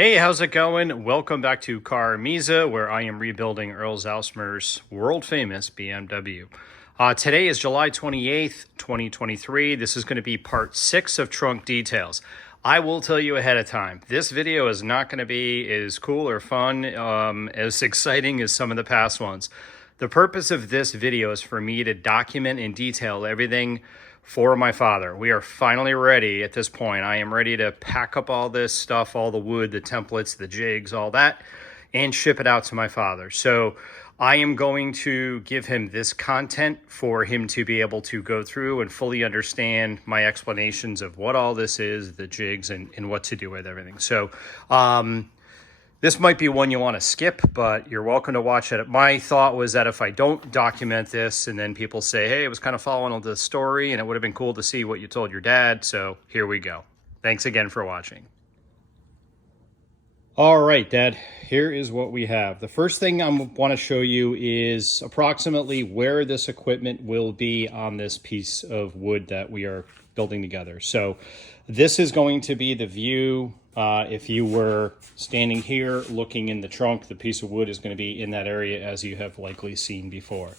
Hey, how's it going? Welcome back to CarMiZa, where I am rebuilding Earl Zalsmer's world-famous BMW. Today is July 28th, 2023. This is going to be part 6 of Trunk Details. I will tell you ahead of time, this video is not going to be as cool or fun, as exciting as some of the past ones. The purpose of this video is for me to document and detail everything for my father. We are finally ready at this point. I am ready to pack up all this stuff, all the wood, the templates, the jigs, all that, and ship it out to my father. So I am going to give him this content for him to be able to go through and fully understand my explanations of what all this is, the jigs, and what to do with everything. So this might be one you want to skip, but you're welcome to watch it. My thought was that if I don't document this and then people say, hey, it was kind of following the story and it would have been cool to see what you told your dad. So here we go. Thanks again for watching. All right, Dad, here is what we have. The first thing I want to show you is approximately where this equipment will be on this piece of wood that we are building together. So this is going to be the view. If you were standing here looking in the trunk, the piece of wood is going to be in that area, as you have likely seen before.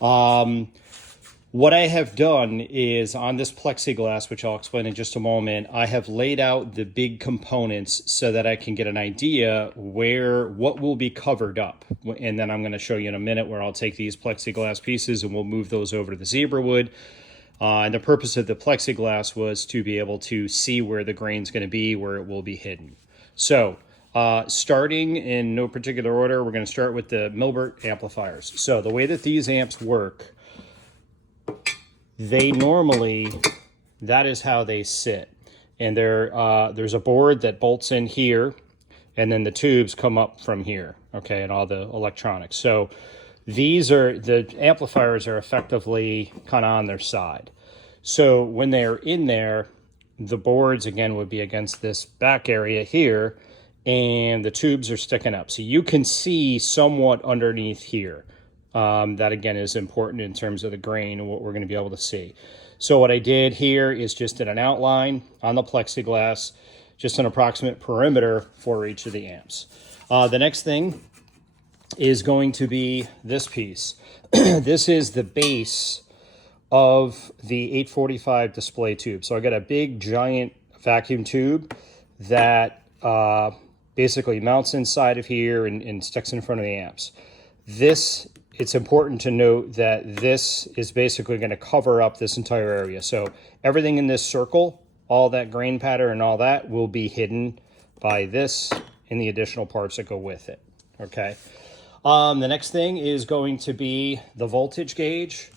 What I have done is on this plexiglass, which I'll explain in just a moment, I have laid out the big components so that I can get an idea what will be covered up. And then I'm going to show you in a minute where I'll take these plexiglass pieces and we'll move those over to the zebra wood. And the purpose of the plexiglass was to be able to see where the grain's going to be, where it will be hidden. So starting in no particular order, we're going to start with the Milbert amplifiers. So the way that these amps work, that is how they sit. And there's a board that bolts in here, and then the tubes come up from here, okay, and all the electronics. So the amplifiers are effectively kind of on their side. So when they're in there, the boards again would be against this back area here, and the tubes are sticking up. So you can see somewhat underneath here. That again is important in terms of the grain and what we're going to be able to see. So what I did here is just did an outline on the plexiglass, just an approximate perimeter for each of the amps. The next thing is going to be this piece. This is the base of the 845 display tube. So I got a big giant vacuum tube that basically mounts inside of here and sticks in front of the amps. It's important to note that this is basically going to cover up this entire area. So everything in this circle, all that grain pattern and all that will be hidden by this and the additional parts that go with it. Okay. The next thing is going to be the voltage gauge.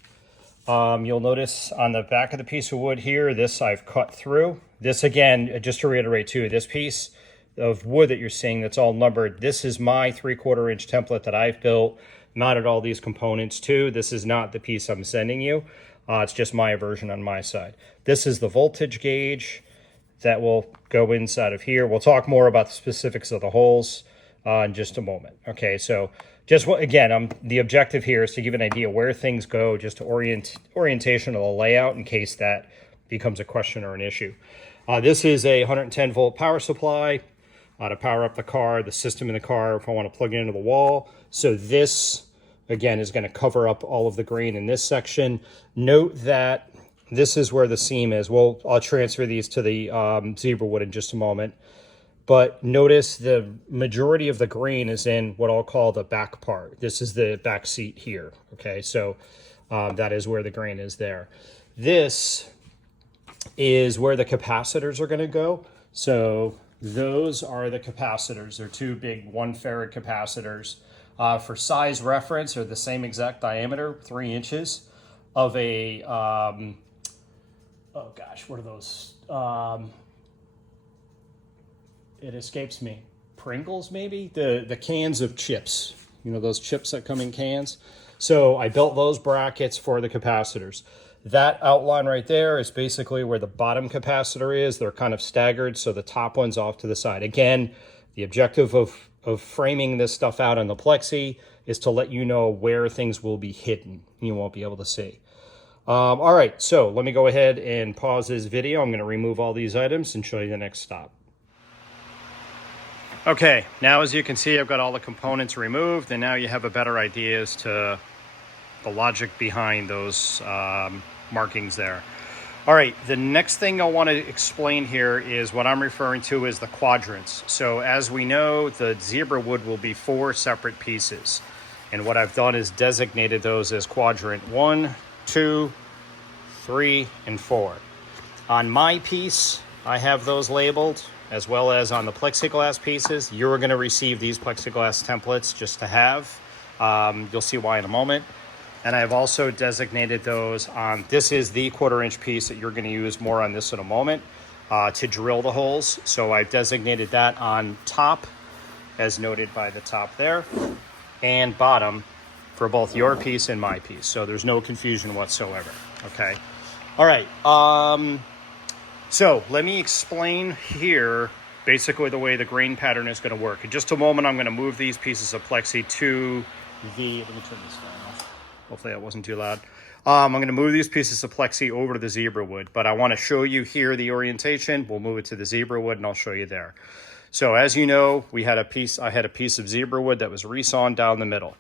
You'll notice on the back of the piece of wood here, this I've cut through. This again, just to reiterate too, this piece of wood that you're seeing that's all numbered, this is my 3/4 inch template that I've built, mounted all these components to. This is not the piece I'm sending you. It's just my version on my side. This is the voltage gauge that will go inside of here. We'll talk more about the specifics of the holes in just a moment. Okay, so just again, the objective here is to give an idea where things go, just to orientation of the layout in case that becomes a question or an issue. This is a 110 volt power supply to power up the car, the system in the car if I want to plug it into the wall. So this, again, is going to cover up all of the grain in this section. Note that this is where the seam is. I'll transfer these to the zebra wood in just a moment. But notice the majority of the grain is in what I'll call the back part. This is the back seat here, okay? So that is where the grain is there. This is where the capacitors are gonna go. So those are the capacitors. They're two big 1 farad capacitors. For size reference, are the same exact diameter, 3 inches, of a, oh gosh, what are those? It escapes me. Pringles, maybe? The cans of chips. You know, those chips that come in cans? So I built those brackets for the capacitors. That outline right there is basically where the bottom capacitor is. They're kind of staggered, so the top one's off to the side. Again, the objective of framing this stuff out on the plexi is to let you know where things will be hidden. You won't be able to see. All right, so let me go ahead and pause this video. I'm going to remove all these items and show you the next stop. Okay, now as you can see, I've got all the components removed, and now you have a better idea as to the logic behind those markings there. All right, the next thing I want to explain here is what I'm referring to as the quadrants. So as we know, the zebra wood will be 4 separate pieces. And what I've done is designated those as quadrant 1, 2, 3, and 4. On my piece, I have those labeled, as well as on the plexiglass pieces. You're going to receive these plexiglass templates just to have. You'll see why in a moment. And I've also designated those on, this is the 1/4 inch piece that you're going to use more on this in a moment to drill the holes. So I've designated that on top, as noted by the top there, and bottom for both your piece and my piece. So there's no confusion whatsoever, okay? All right, so let me explain here basically the way the grain pattern is going to work. In just a moment, I'm going to move these pieces of plexi to the, let me turn this down. Hopefully that wasn't too loud. I'm going to move these pieces of plexi over to the zebra wood, but I want to show you here the orientation. We'll move it to the zebra wood and I'll show you there. So as you know, I had a piece of zebra wood that was resawn down the middle.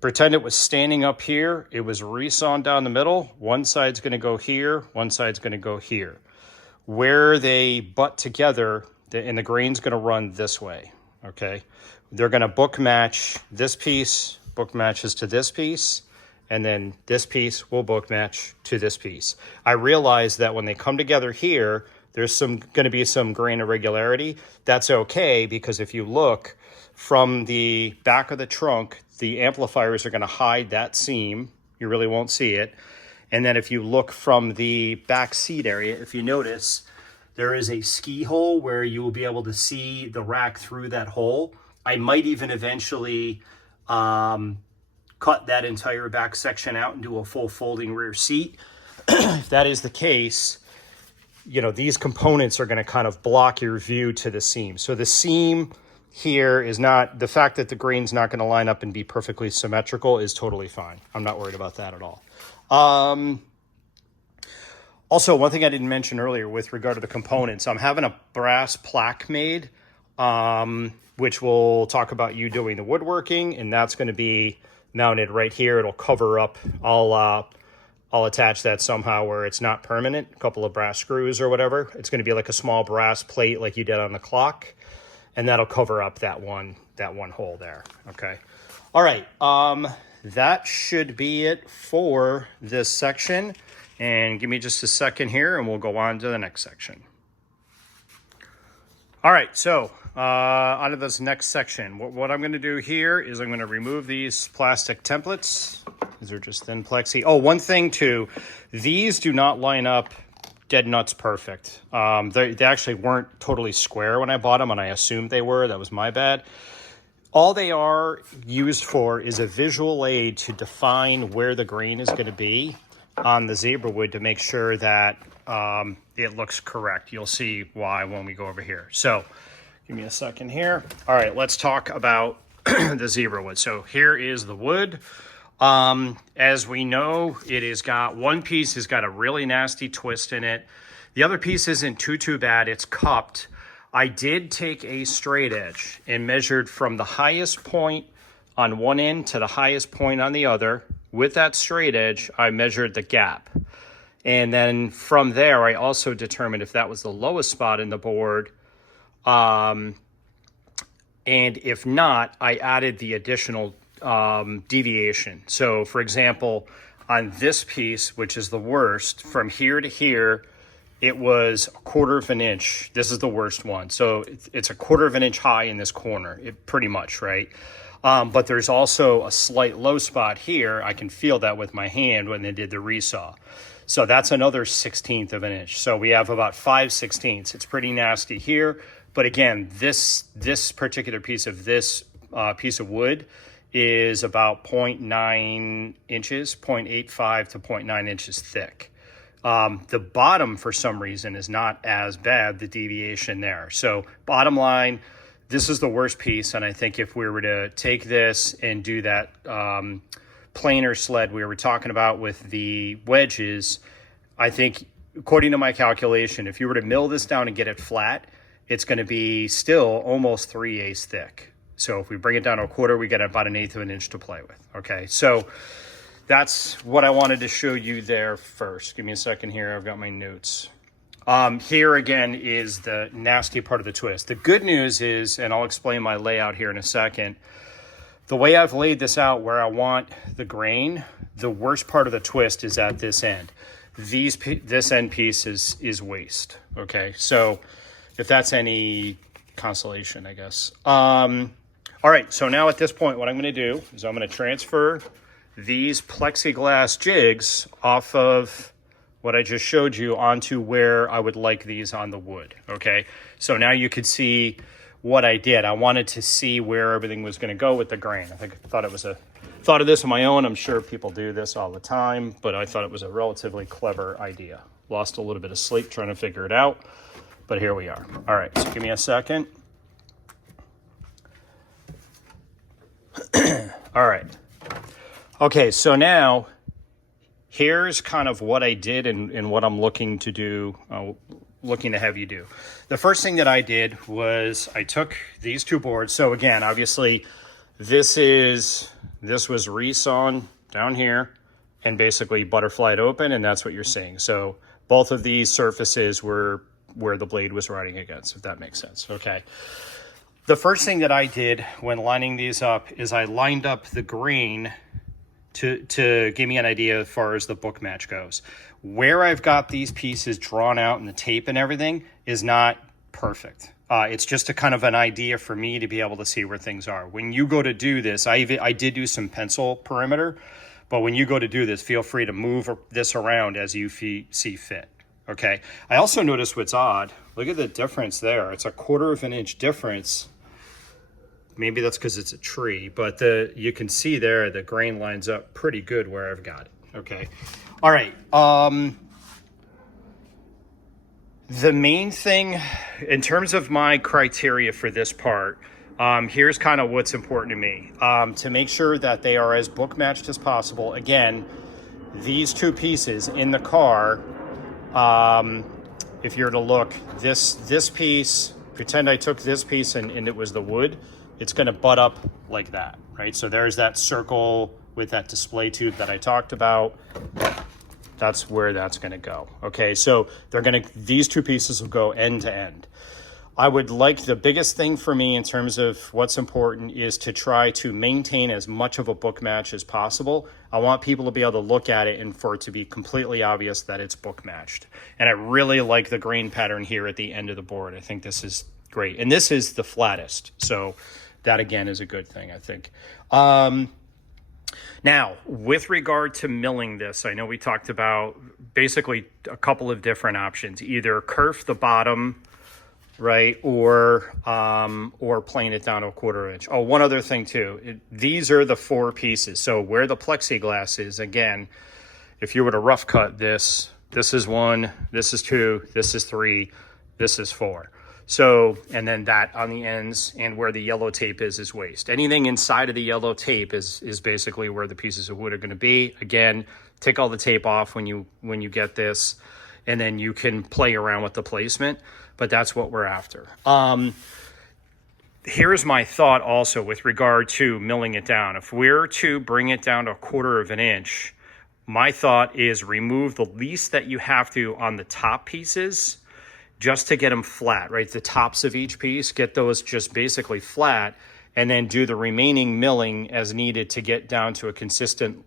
Pretend it was standing up here. It was resawn down the middle. One side's going to go here. One side's going to go here. Where they butt together, and the grain's going to run this way, okay? They're going to book match this piece, book matches to this piece, and then this piece will book match to this piece. I realize that when they come together here, there's going to be some grain irregularity. That's okay, because if you look from the back of the trunk, the amplifiers are going to hide that seam. You really won't see it. And then if you look from the back seat area, if you notice, there is a ski hole where you will be able to see the rack through that hole. I might even eventually cut that entire back section out and do a full folding rear seat. If that is the case, you know, these components are going to kind of block your view to the seam. So the seam here is not, the fact that the grain's not going to line up and be perfectly symmetrical is totally fine. I'm not worried about that at all. Also, one thing I didn't mention earlier with regard to the components, I'm having a brass plaque made, which will talk about you doing the woodworking, and that's going to be mounted right here. It'll cover up. I'll attach that somehow where it's not permanent, a couple of brass screws or whatever. It's going to be like a small brass plate like you did on the clock, and that'll cover up that one hole there, okay? All right, that should be it for this section. And give me just a second here and we'll go on to the next section. All right, so on to this next section. What I'm going to do here is I'm going to remove these plastic templates. These are just thin plexi. Oh, one thing too, these do not line up dead nuts perfect. They actually weren't totally square when I bought them, and I assumed they were. That was my bad. All they are used for is a visual aid to define where the grain is going to be on the zebra wood to make sure that it looks correct. You'll see why when we go over here. So give me a second here. All right, let's talk about the zebra wood. So here is the wood. As we know, it has got one piece has got a really nasty twist in it. The other piece isn't too bad. It's cupped. I did take a straight edge and measured from the highest point on one end to the highest point on the other. With that straight edge, I measured the gap. And then from there, I also determined if that was the lowest spot in the board. And if not, I added the additional deviation. So for example, on this piece, which is the worst, from here to here, it was 1/4 inch. This is the worst one. So it's a 1/4 inch high in this corner, pretty much, right? But there's also a slight low spot here. I can feel that with my hand when they did the resaw. So that's another 1/16 of an inch. So we have about 5/16. It's pretty nasty here. But again, this particular piece of wood is about 0.9 inches, 0.85 to 0.9 inches thick. The bottom, for some reason, is not as bad, the deviation there. So bottom line, this is the worst piece, and I think if we were to take this and do that planer sled we were talking about with the wedges, I think, according to my calculation, if you were to mill this down and get it flat, it's going to be still almost 3/8 thick. So if we bring it down to a quarter, we get about 1/8 of an inch to play with. Okay, so that's what I wanted to show you there first. Give me a second here. I've got my notes. Here again is the nasty part of the twist. The good news is, and I'll explain my layout here in a second, the way I've laid this out where I want the grain, the worst part of the twist is at this end. This end piece is waste. Okay, so if that's any consolation, I guess. All right, so now at this point, what I'm going to do is I'm going to transfer these plexiglass jigs off of what I just showed you onto where I would like these on the wood. Okay, so now you could see what I did. I wanted to see where everything was going to go with the grain. I thought of this on my own. I'm sure people do this all the time, but I thought it was a relatively clever idea. Lost a little bit of sleep trying to figure it out, but here we are. All right, so give me a second. All right. Okay, so now here's kind of what I did and what I'm looking to do, looking to have you do. The first thing that I did was I took these two boards. So again, obviously this was resawn down here and basically butterflied open, and that's what you're seeing. So both of these surfaces were where the blade was riding against, if that makes sense. Okay. The first thing that I did when lining these up is I lined up the grain to give me an idea as far as the book match goes. Where I've got these pieces drawn out and the tape and everything is not perfect. It's just a kind of an idea for me to be able to see where things are. When you go to do this, I did do some pencil perimeter, but when you go to do this, feel free to move this around as you see fit. Okay. I also noticed what's odd. Look at the difference there. It's a 1/4 of an inch difference. Maybe that's because it's a tree, but you can see there the grain lines up pretty good where I've got it. Okay. All right. The main thing in terms of my criteria for this part, here's kind of what's important to me. To make sure that they are as book matched as possible. Again, these two pieces in the car, if you're to look, this piece, pretend I took this piece and it was the wood, it's going to butt up like that, right? So there's that circle with that display tube that I talked about. That's where that's going to go. Okay, so these two pieces will go end to end. I would like, the biggest thing for me in terms of what's important is to try to maintain as much of a book match as possible. I want people to be able to look at it and for it to be completely obvious that it's book matched. And I really like the grain pattern here at the end of the board. I think this is great. And this is the flattest. So that again is a good thing, I think. Now, with regard to milling this, I know we talked about basically a couple of different options, either kerf the bottom, right, or plane it down to a 1/4 inch. Oh, one other thing too, these are the 4 pieces. So where the plexiglass is, again, if you were to rough cut this is 1, this is 2, this is 3, this is 4. So, and then that on the ends and where the yellow tape is waste. Anything inside of the yellow tape is basically where the pieces of wood are going to be. Again, take all the tape off when you get this, and then you can play around with the placement, but that's what we're after. Here's my thought also with regard to milling it down. If we're to bring it down to a 1/4 of an inch, my thought is remove the least that you have to on the top pieces, just to get them flat, right? The tops of each piece, get those just basically flat, and then do the remaining milling as needed to get down to a consistent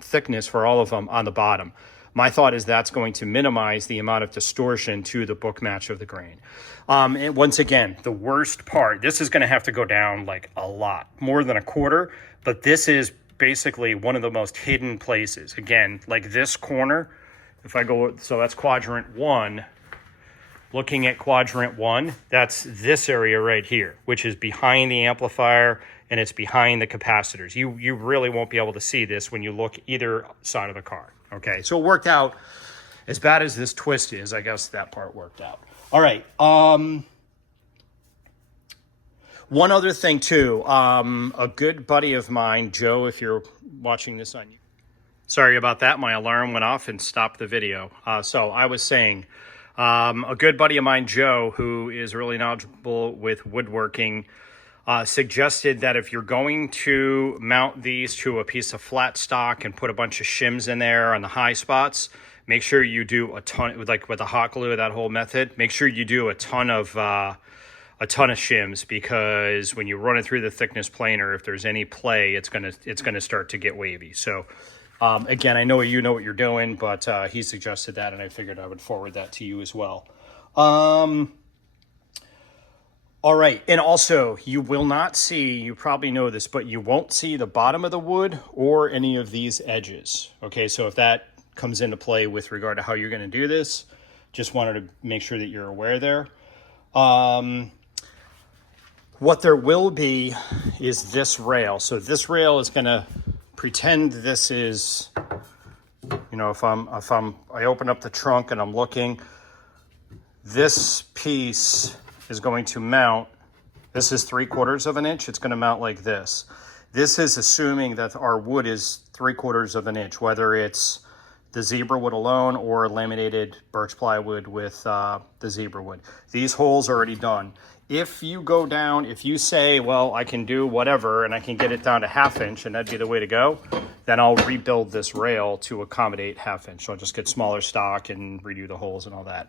thickness for all of them on the bottom. My thought is that's going to minimize the amount of distortion to the book match of the grain. And once again, the worst part, this is gonna have to go down like a lot, more than a 1/4, but this is basically one of the most hidden places. Again, like this corner, if I go, so that's quadrant 1, looking at quadrant 1, that's this area right here, which is behind the amplifier and it's behind the capacitors. You really won't be able to see this when you look either side of the car. Okay, so it worked out. As bad as this twist is, I guess that part worked out. All right. One other thing too, a good buddy of mine, Joe, if you're watching this on, sorry about that. My alarm went off and stopped the video. So I was saying, A good buddy of mine, Joe, who is really knowledgeable with woodworking, suggested that if you're going to mount these to a piece of flat stock and put a bunch of shims in there on the high spots, make sure you do a ton, like with the hot glue, that whole method, make sure you do a ton of shims, because when you run it through the thickness planer, if there's any play, it's gonna start to get wavy. So again, I know you know what you're doing, but he suggested that, and I figured I would forward that to you as well. All right, and also you will not see, you probably know this, but you won't see the bottom of the wood or any of these edges. Okay, so if that comes into play with regard to how you're going to do this, just wanted to make sure that you're aware there. What there will be is this rail. So this rail is going to pretend this is, you know, if I open up the trunk and I'm looking, this piece is going to mount, this is 3/4 of an inch, it's going to mount like this. This is assuming that our wood is 3/4 of an inch, whether it's the zebra wood alone or laminated birch plywood with the zebra wood. These holes are already done. If you go down, if you say, well, I can do whatever and I can get it down to 1/2 inch and that'd be the way to go, then I'll rebuild this rail to accommodate 1/2 inch. So I'll just get smaller stock and redo the holes and all that.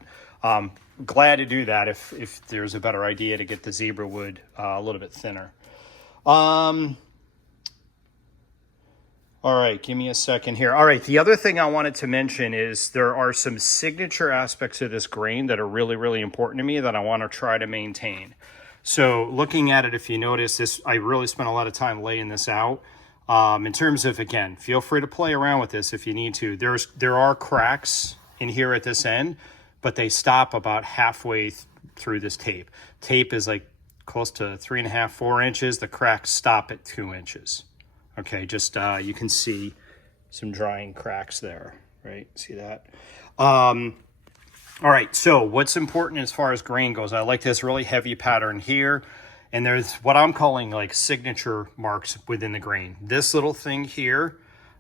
Glad to do that if there's a better idea to get the zebra wood a little bit thinner. All right, give me a second here. All right, the other thing I wanted to mention is there are some signature aspects of this grain that are really, really important to me that I want to try to maintain. So looking at it, if you notice this, I really spent a lot of time laying this out. In terms of, again, feel free to play around with this if you need to. There are cracks in here at this end, but they stop about halfway through this tape. Tape is like close to 3.5, 4 inches. The cracks stop at 2 inches. Okay, just you can see some drying cracks there, right? See that? All right, so what's important as far as grain goes, I like this really heavy pattern here, and there's what I'm calling like signature marks within the grain. This little thing here,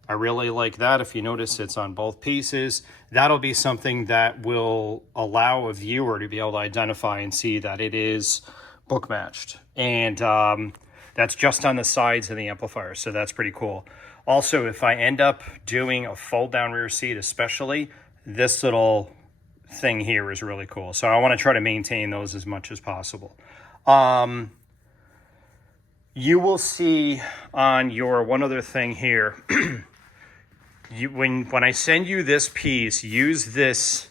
I really like that. If you notice, it's on both pieces. That'll be something that will allow a viewer to be able to identify and see that it is book matched. And that's just on the sides of the amplifier, so that's pretty cool. Also, if I end up doing a fold down rear seat especially, this little thing here is really cool. So I want to try to maintain those as much as possible. You will see on your one other thing here, when I send you this piece, use this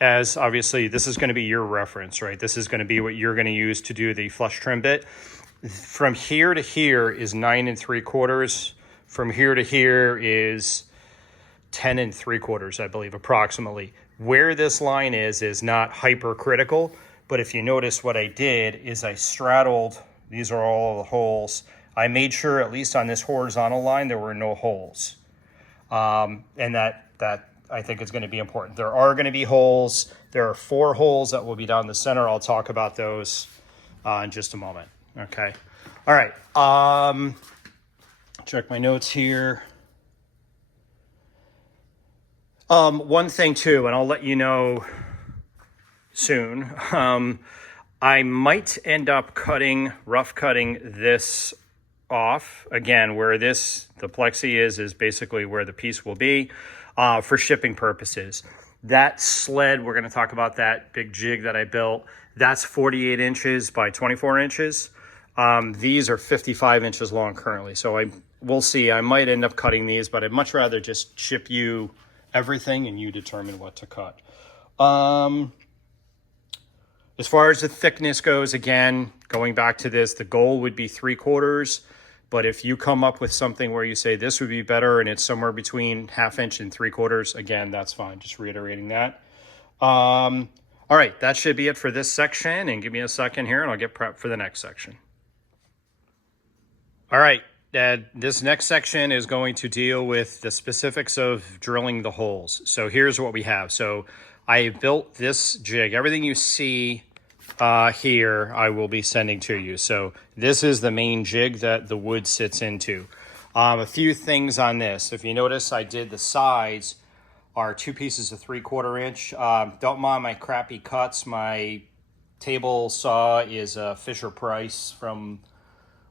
as, obviously, this is going to be your reference, right? This is going to be what you're going to use to do the flush trim bit. From here to here is 9 3/4. From here to here is 10 3/4, I believe, approximately. Where this line is not hypercritical, but if you notice what I did is I straddled, these are all the holes. I made sure, at least on this horizontal line, there were no holes. And that I think is going to be important. There are going to be holes. There are 4 holes that will be down the center. I'll talk about those in just a moment. Okay. All right. Check my notes here. One thing too, and I'll let you know soon. I might end up rough cutting this off again, where the plexi is basically where the piece will be, for shipping purposes. That sled, we're going to talk about that big jig that I built. That's 48 inches by 24 inches. These are 55 inches long currently. So we'll see. I might end up cutting these, but I'd much rather just ship you everything and you determine what to cut. As far as the thickness goes, again, going back to this, the goal would be 3/4. But if you come up with something where you say this would be better and it's somewhere between 1/2 inch and 3/4, again, that's fine. Just reiterating that. All right, that should be it for this section. And give me a second here and I'll get prepped for the next section. All right, this next section is going to deal with the specifics of drilling the holes. So here's what we have. So I built this jig. Everything you see here, I will be sending to you. So this is the main jig that the wood sits into. A few things on this. If you notice, I did the sides are 2 pieces of 3/4 inch. Don't mind my crappy cuts. My table saw is a Fisher Price from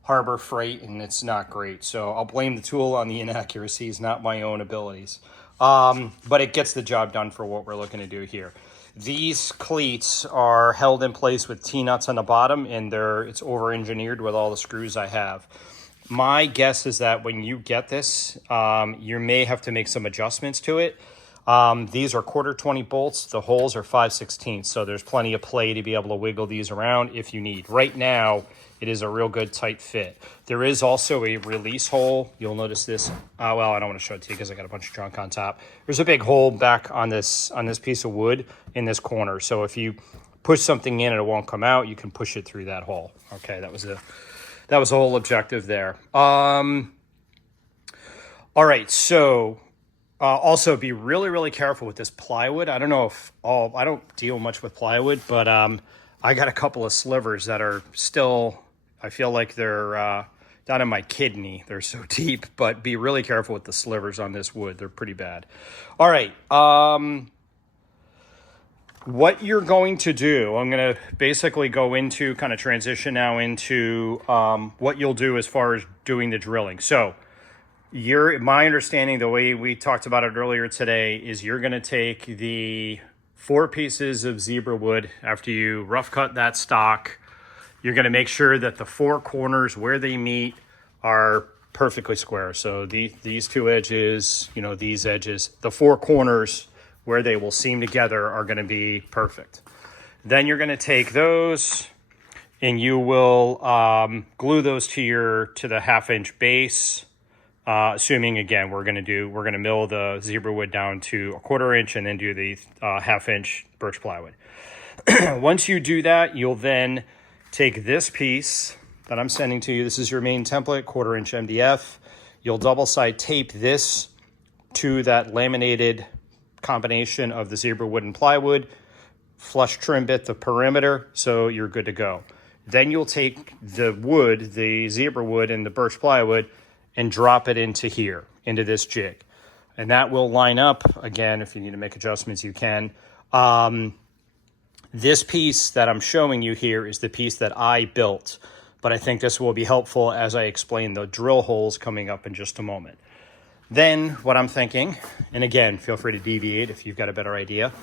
Harbor Freight, and it's not great. So I'll blame the tool on the inaccuracies, not my own abilities. But it gets the job done for what we're looking to do here. These cleats are held in place with T-nuts on the bottom, and it's over-engineered with all the screws I have. My guess is that when you get this, you may have to make some adjustments to it. These are 1/4 bolts. The holes are 5/16, so there's plenty of play to be able to wiggle these around if you need. Right now, it is a real good tight fit. There is also a release hole. You'll notice this. Well, I don't want to show it to you because I got a bunch of junk on top. There's a big hole back on this piece of wood in this corner. So if you push something in and it won't come out, you can push it through that hole. Okay, that was the whole objective there. All right, so also be really, really careful with this plywood. I don't know if I don't deal much with plywood, but I got a couple of slivers that are still, I feel like they're down in my kidney. They're so deep, but be really careful with the slivers on this wood. They're pretty bad. All right. What you're going to do, I'm going to basically go into kind of transition now into what you'll do as far as doing the drilling. So my understanding, the way we talked about it earlier today, is you're going to take the 4 pieces of zebra wood. After you rough cut that stock, you're going to make sure that the 4 corners where they meet are perfectly square. So these 2 edges, these edges, the 4 corners where they will seam together are going to be perfect. Then you're going to take those and you will glue those to the 1/2 inch base. Assuming, again, we're going to mill the zebra wood down to 1/4 inch and then do the 1/2 inch birch plywood. Once you do that, you'll then take this piece that I'm sending to you. This is your main template, 1/4 inch MDF. You'll double side tape this to that laminated combination of the zebra wood and plywood, flush trim bit the perimeter, so you're good to go. Then you'll take the wood, the zebra wood and the birch plywood, and drop it into here, into this jig. And that will line up, again, if you need to make adjustments, you can. This piece that I'm showing you here is the piece that I built, but I think this will be helpful as I explain the drill holes coming up in just a moment. Then what I'm thinking, and again, feel free to deviate if you've got a better idea.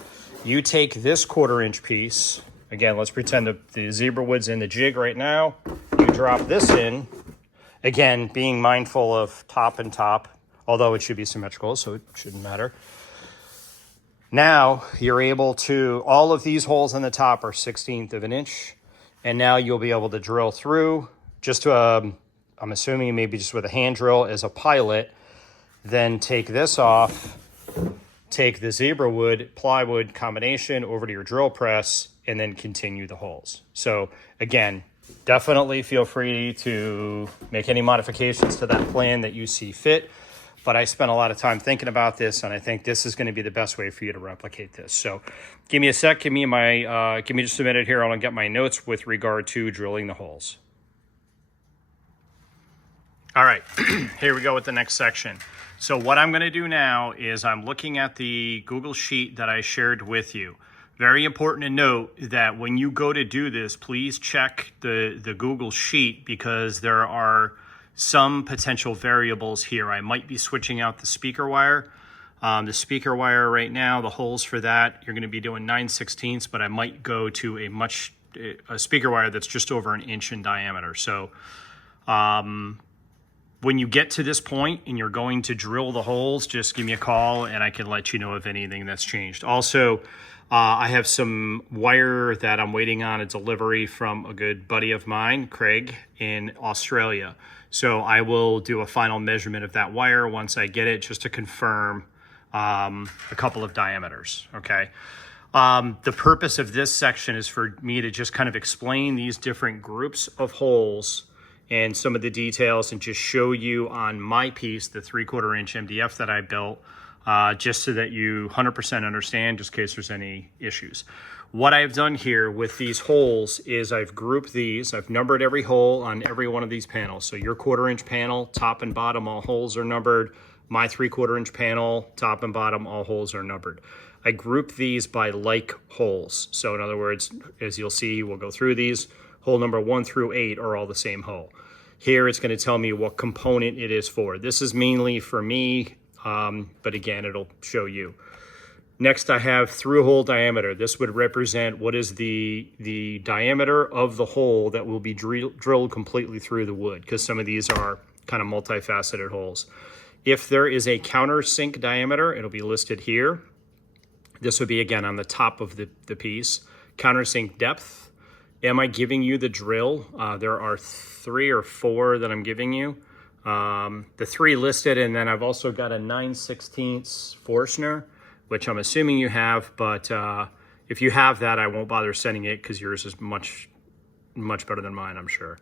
You take this 1/4 inch piece. Again, let's pretend the zebra wood's in the jig right now. You drop this in. Again, being mindful of top and top, although it should be symmetrical, so it shouldn't matter. Now you're able to, all of these holes on the top are 1/16 of an inch. And now you'll be able to drill through just to, I'm assuming maybe just with a hand drill as a pilot. Then take this off, take the zebra wood, plywood combination over to your drill press, and then continue the holes. So again, definitely feel free to make any modifications to that plan that you see fit. But I spent a lot of time thinking about this, and I think this is going to be the best way for you to replicate this. So give me a sec, give me just a minute here. I want to get my notes with regard to drilling the holes. All right, here we go with the next section. So what I'm going to do now is I'm looking at the Google Sheet that I shared with you. Very important to note that when you go to do this, please check the Google Sheet because there are some potential variables here. I might be switching out the speaker wire. The speaker wire right now, the holes for that, you're going to be doing 9/16, but I might go to a speaker wire that's just over 1 inch in diameter. So when you get to this point and you're going to drill the holes, just give me a call and I can let you know if anything that's changed. Also, I have some wire that I'm waiting on a delivery from a good buddy of mine, Craig, in Australia. So I will do a final measurement of that wire once I get it, just to confirm a couple of diameters, okay? The purpose of this section is for me to just kind of explain these different groups of holes and some of the details and just show you on my piece, the 3/4 inch MDF that I built, just so that you 100% understand, just in case there's any issues. What I've done here with these holes is I've grouped these. I've numbered every hole on every one of these panels. So your 1/4 inch panel, top and bottom, all holes are numbered. My 3/4 inch panel, top and bottom, all holes are numbered. I group these by like holes. So in other words, as you'll see, we'll go through these. Hole number 1 through 8 are all the same hole. Here it's going to tell me what component it is for. This is mainly for me, but again, it'll show you. Next, I have through hole diameter. This would represent what is the diameter of the hole that will be drilled completely through the wood, because some of these are kind of multifaceted holes. If there is a countersink diameter, it'll be listed here. This would be, again, on the top of the piece. Countersink depth. Am I giving you the drill? There are 3 or 4 that I'm giving you. The 3 listed, and then I've also got a 9/16 Forstner, which I'm assuming you have, but if you have that, I won't bother sending it because yours is much better than mine, I'm sure.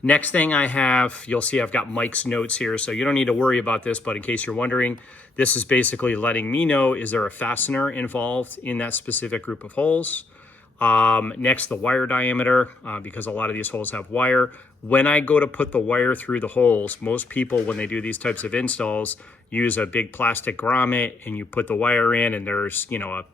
Next thing I have, you'll see I've got Mike's notes here, so you don't need to worry about this, but in case you're wondering, this is basically letting me know, is there a fastener involved in that specific group of holes? Next, the wire diameter, because a lot of these holes have wire. When I go to put the wire through the holes, most people, when they do these types of installs, use a big plastic grommet and you put the wire in and there's, you know, a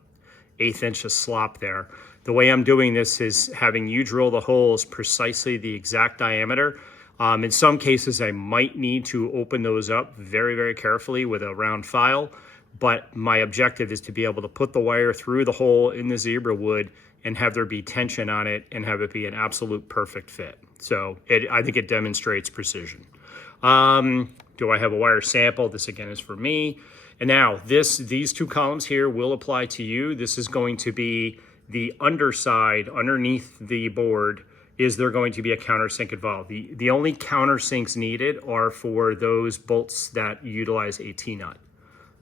1/8 inch of slop there. The way I'm doing this is having you drill the holes precisely the exact diameter. In some cases, I might need to open those up very, very carefully with a round file, but my objective is to be able to put the wire through the hole in the zebra wood and have there be tension on it and have it be an absolute perfect fit. So I think it demonstrates precision. Do I have a wire sample? This again is for me. And now these 2 columns here will apply to you. This is going to be the underside underneath the board. Is there going to be a countersink involved? The only countersinks needed are for those bolts that utilize a T-nut.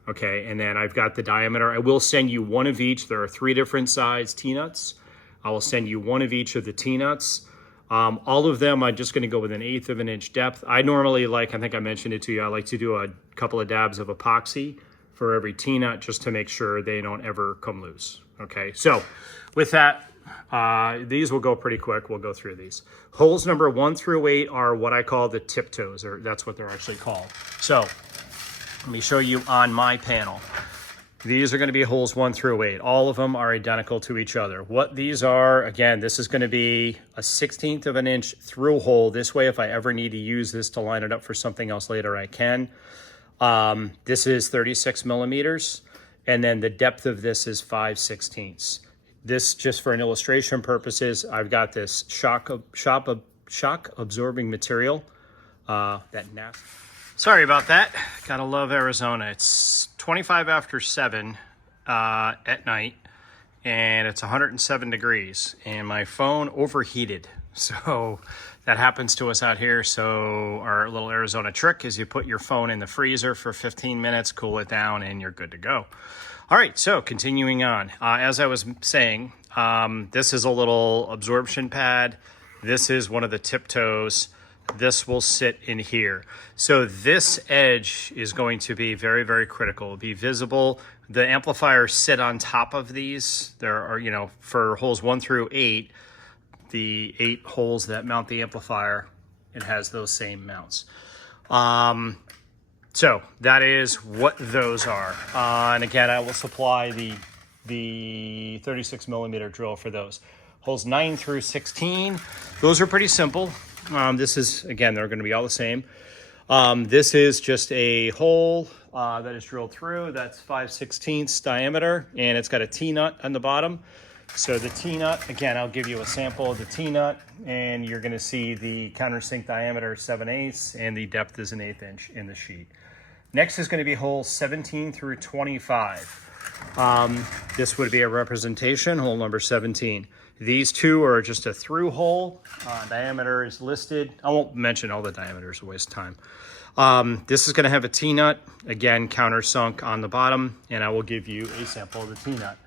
Okay, and then I've got the diameter. I will send you one of each. There are 3 different size T-nuts. I will send you one of each of the T-nuts. All of them, I'm just going to go with 1/8 of an inch depth. I normally like, I think I mentioned it to you, I like to do a couple of dabs of epoxy for every T-nut just to make sure they don't ever come loose. Okay, so with that, these will go pretty quick. We'll go through these. Holes number 1 through 8 are what I call the tiptoes, or that's what they're actually called. So let me show you on my panel. These are going to be holes 1 through 8. All of them are identical to each other. What these are, again, this is going to be a 1/16 of an inch through hole. This way, if I ever need to use this to line it up for something else later, I can. This is 36 millimeters, and then the depth of this is 5/16. This, just for an illustration purposes, I've got this shock absorbing material. Sorry about that. Gotta love Arizona. It's 25 after 7 at night, and it's 107 degrees, and my phone overheated. So that happens to us out here. So our little Arizona trick is you put your phone in the freezer for 15 minutes, cool it down, and you're good to go. All right, so continuing on. As I was saying, this is a little absorption pad. This is one of the tiptoes. This will sit in here. So this edge is going to be very, very critical. It'll be visible. The amplifiers sit on top of these. There are, you know, for holes 1 through 8, the 8 holes that mount the amplifier, it has those same mounts. So that is what those are. And again, I will supply the 36 millimeter drill for those. Holes 9 through 16, those are pretty simple. This is, again, they're going to be all the same. This is just a hole that is drilled through. That's 5/16 diameter, and it's got a T-nut on the bottom. So the T-nut, again, I'll give you a sample of the T-nut, and you're going to see the countersink diameter 7/8, and the depth is 1/8 inch in the sheet. Next is going to be holes 17 through 25. This would be a representation, hole number 17. These 2 are just a through hole. Diameter is listed. I won't mention all the diameters, a waste of time. This is going to have a T-nut, again, countersunk on the bottom, and I will give you a sample of the T-nut.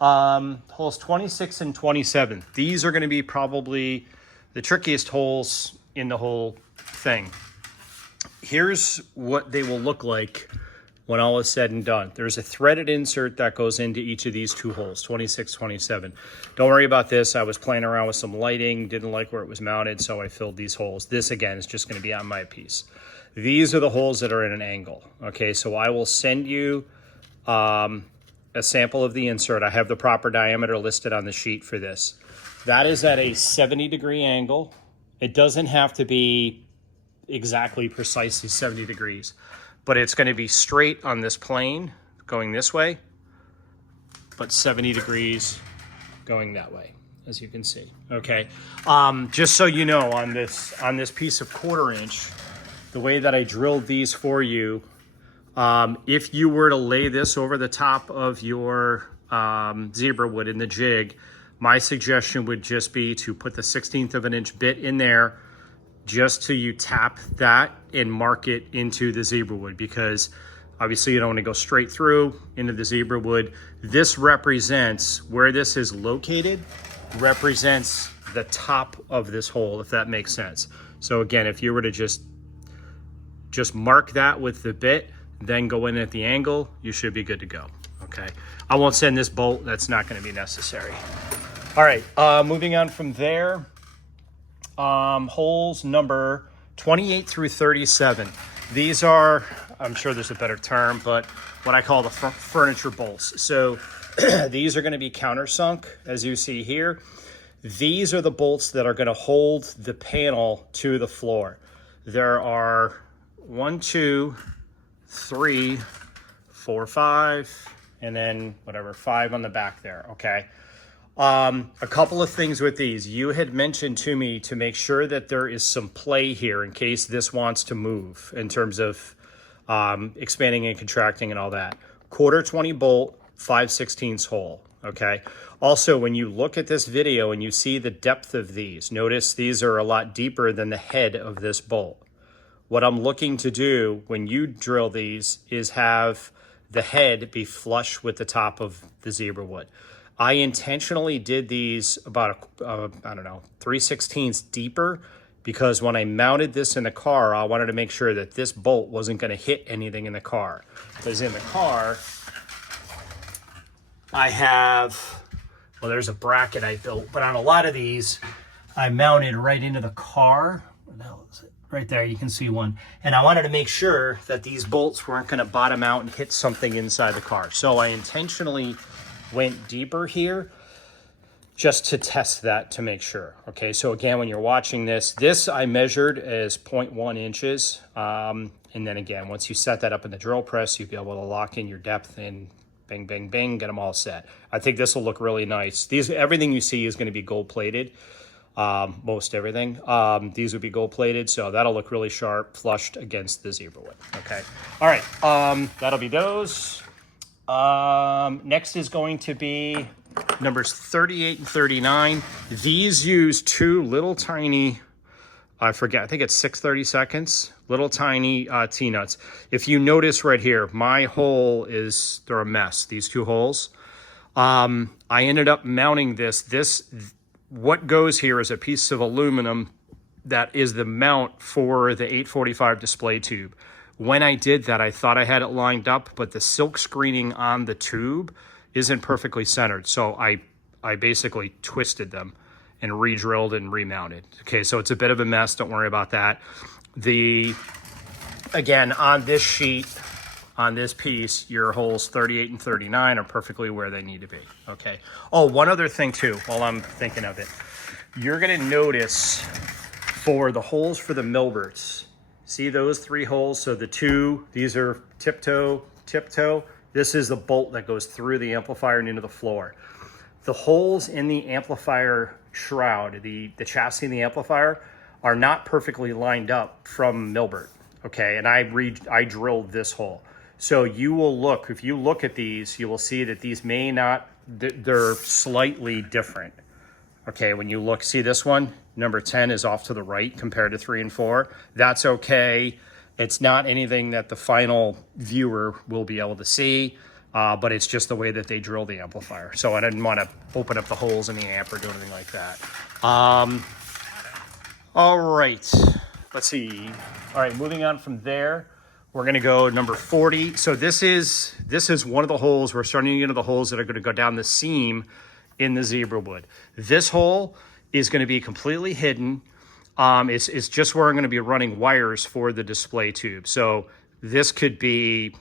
Holes 26 and 27. These are going to be probably the trickiest holes in the whole thing. Here's what they will look like when all is said and done. There's a threaded insert that goes into each of these two holes, 26, 27. Don't worry about this. I was playing around with some lighting, didn't like where it was mounted, so I filled these holes. This, again, is just going to be on my piece. These are the holes that are in an angle. Okay, so I will send you a sample of the insert. I have the proper diameter listed on the sheet for this. That is at a 70-degree angle. It doesn't have to be exactly precisely 70 degrees, but it's going to be straight on this plane going this way, but 70 degrees going that way, as you can see. Okay, just so you know, on this piece of 1/4 inch, the way that I drilled these for you, if you were to lay this over the top of your zebra wood in the jig, my suggestion would just be to put the 1/16 of an inch bit in there, just till you tap that and mark it into the zebra wood, because obviously you don't want to go straight through into the zebra wood. This represents where this is located, represents the top of this hole, if that makes sense. So again, if you were to just mark that with the bit, then go in at the angle, you should be good to go. Okay, I won't send this bolt, that's not going to be necessary. All right, moving on from there, holes number 28 through 37. These are, I'm sure there's a better term, but what I call the furniture bolts. So these are going to be countersunk, as you see here. These are the bolts that are going to hold the panel to the floor. There are 1, 2, 3, 4, 5, and then whatever, 5 on the back there. Okay. A couple of things with these. You had mentioned to me to make sure that there is some play here in case this wants to move in terms of expanding and contracting and all that. 1/4 bolt, 5/16 hole. Okay. Also, when you look at this video and you see the depth of these, notice these are a lot deeper than the head of this bolt. What I'm looking to do when you drill these is have the head be flush with the top of the zebra wood. I intentionally did these about, I don't know, 3/16 deeper, because when I mounted this in the car, I wanted to make sure that this bolt wasn't going to hit anything in the car. Because in the car, I have, well, there's a bracket I built, but on a lot of these, I mounted right into the car. What the hell is it? Right there, you can see one. And I wanted to make sure that these bolts weren't going to bottom out and hit something inside the car. So I intentionally went deeper here just to test that to make sure. Okay, so again, when you're watching this I measured as 0.1 inches. And then again, once you set that up in the drill press, you'll be able to lock in your depth and bang, bang, bang, get them all set. I think this will look really nice. Everything you see is going to be gold plated. Most everything. These would be gold plated, so that'll look really sharp, flushed against the zebra wood. Okay. All right. That'll be those. Next is going to be numbers 38 and 39. These use two little tiny, I forget, I think it's 6/32, little tiny T-nuts. If you notice right here, my hole is, they're a mess, these two holes. I ended up mounting what goes here is a piece of aluminum that is the mount for the 845 display tube. When I did that, I thought I had it lined up, but the silk screening on the tube isn't perfectly centered. So I basically twisted them and re-drilled and remounted. Okay, so it's a bit of a mess. Don't worry about that. Again, on this sheet, on this piece, your holes 38 and 39 are perfectly where they need to be. Okay. Oh, one other thing too, while I'm thinking of it. You're going to notice for the holes for the Milberts, see those 3 holes? So the 2, these are tip-toe. This is the bolt that goes through the amplifier and into the floor. The holes in the amplifier shroud, the chassis and the amplifier, are not perfectly lined up from Milbert. Okay, and I drilled this hole. So you will look, if you look at these, you will see that these may not, they're slightly different. Okay, when you look, see this one, number 10 is off to the right compared to 3 and 4. That's okay. It's not anything that the final viewer will be able to see, but it's just the way that they drill the amplifier. So I didn't want to open up the holes in the amp or do anything like that. All right, let's see. All right, moving on from there, We're gonna go number 40. So this is one of the holes. We're starting to get into the holes that are gonna go down the seam in the zebra wood. This hole is gonna be completely hidden. It's just where I'm gonna be running wires for the display tube. So this could be,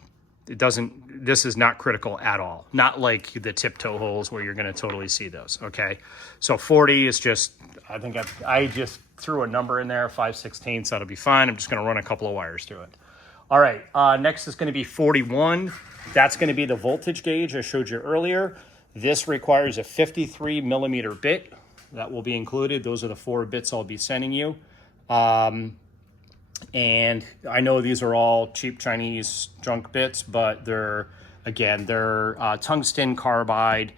this is not critical at all. Not like the tiptoe holes where you're gonna totally see those, okay? So 40 is just, I think I just threw a number in there, 5/16, that'll be fine. I'm just gonna run a couple of wires through it. All right, next is gonna be 41. That's gonna be the voltage gauge I showed you earlier. This requires a 53 millimeter bit. That will be included. Those are the 4 bits I'll be sending you. And I know these are all cheap Chinese junk bits, but they're tungsten carbide.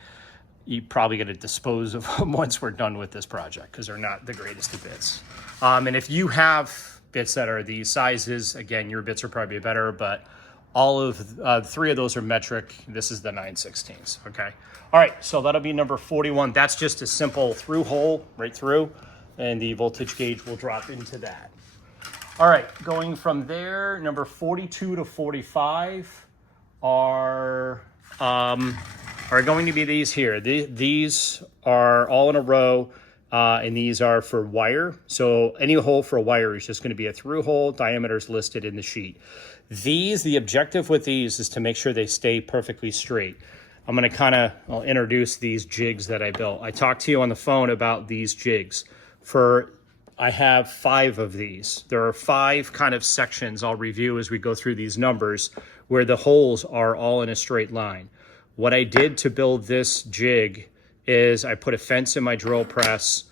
You're probably gonna dispose of them once we're done with this project because they're not the greatest of bits. And if you have bits that are these sizes, again, your bits are probably better, but all of 3 of those are metric. This is the 9/16, okay? All right, so that'll be number 41. That's just a simple through hole right through, and the voltage gauge will drop into that. All right, going from there, number 42 to 45 are going to be these here. These are all in a row. And these are for wire. So any hole for a wire is just going to be a through hole. Diameter is listed in the sheet. The objective with these is to make sure they stay perfectly straight. I'm going to I'll introduce these jigs that I built. I talked to you on the phone about these jigs. I have 5 of these. There are 5 kind of sections I'll review as we go through these numbers where the holes are all in a straight line. What I did to build this jig is I put a fence in my drill press,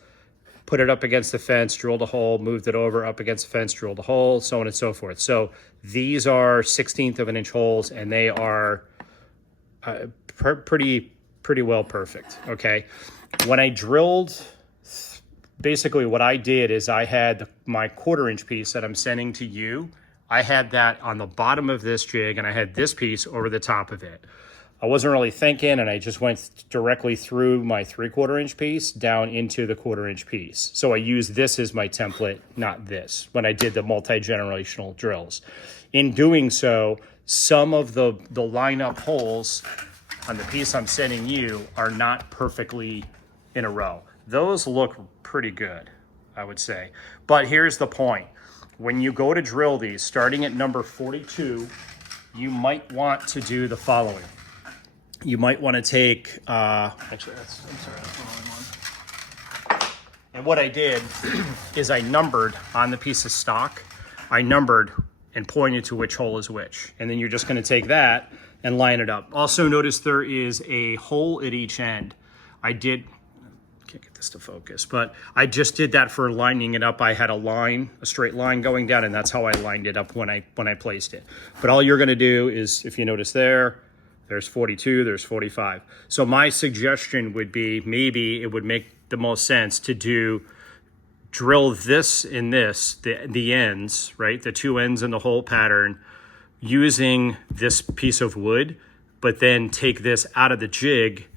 put it up against the fence, drilled a hole, moved it over, up against the fence, drilled a hole, so on and so forth. So these are 1/16 of an inch holes, and they are pretty well perfect, okay? When I drilled, basically what I did is I had my 1/4 inch piece that I'm sending to you. I had that on the bottom of this jig, and I had this piece over the top of it. I wasn't really thinking, and I just went directly through my 3/4 inch piece down into the 1/4 inch piece. So I used this as my template, not this, when I did the multi-generational drills. In doing so, some of the lineup holes on the piece I'm sending you are not perfectly in a row. Those look pretty good, I would say. But here's the point. When you go to drill these, starting at number 42, you might want to do the following. You might want to take, actually, that's the wrong one. And what I did is I numbered on the piece of stock. I numbered and pointed to which hole is which. And then you're just going to take that and line it up. Also notice there is a hole at each end. Can't get this to focus, but I just did that for lining it up. I had a straight line going down, and that's how I lined it up when I placed it. But all you're going to do is, if you notice there's 42, there's 45. So my suggestion would be, maybe it would make the most sense to drill this in this, the ends, right? The 2 ends in the hole pattern using this piece of wood, but then take this out of the jig,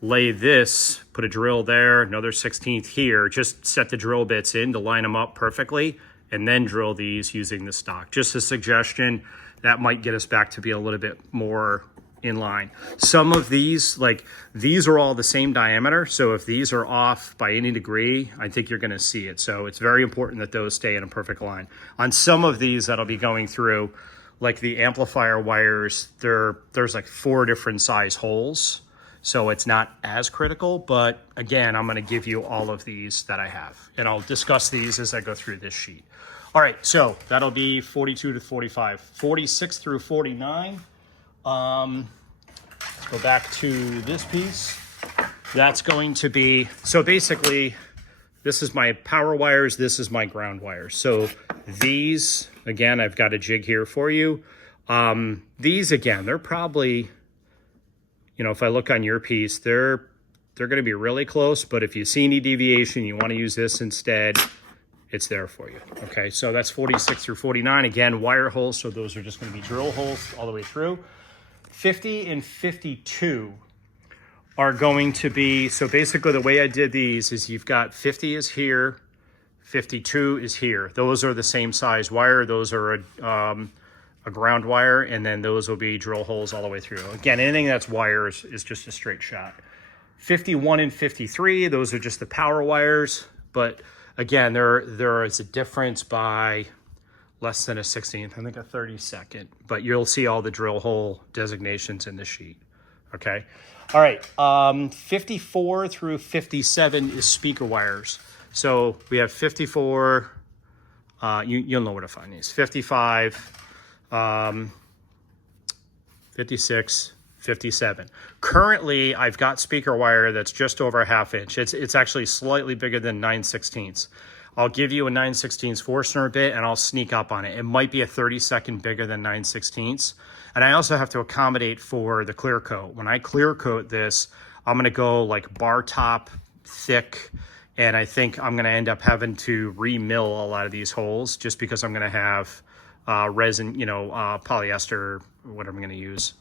lay this, put a drill there, another 1/16 here, just set the drill bits in to line them up perfectly, and then drill these using the stock. Just a suggestion. That might get us back to be a little bit more in line. Some of these, like these are all the same diameter. So if these are off by any degree, I think you're going to see it. So it's very important that those stay in a perfect line. On some of these that'll be going through, like the amplifier wires, there's like 4 different size holes. So it's not as critical, but again, I'm going to give you all of these that I have, and I'll discuss these as I go through this sheet. All right, so that'll be 42 to 45, 46 through 49. Let's go back to this piece. That's going to be, so basically, this is my power wires, this is my ground wires. So these, again, I've got a jig here for you. These, again, they're probably, you know, if I look on your piece, they're going to be really close, but if you see any deviation, you want to use this instead, it's there for you. Okay, so that's 46 through 49. Again, wire holes, so those are just going to be drill holes all the way through. 50 and 52 are going to be, so basically the way I did these is you've got 50 is here, 52 is here. Those are the same size wire. Those are a ground wire, and then those will be drill holes all the way through. Again, anything that's wires is just a straight shot. 51 and 53, those are just the power wires, but again, there is a difference by less than a 16th, I think a 32nd, but you'll see all the drill hole designations in the sheet, okay? All right, 54 through 57 is speaker wires. So we have 54, you'll know where to find these, 55, 56, 57. Currently, I've got speaker wire that's just over a ½ inch. It's actually slightly bigger than 9/16. I'll give you a 9/16 Forstner bit and I'll sneak up on it. It might be a 32nd bigger than 9/16. And I also have to accommodate for the clear coat. When I clear coat this, I'm gonna go like bar top thick, and I think I'm gonna end up having to re-mill a lot of these holes just because I'm gonna have resin, polyester, whatever I'm gonna use,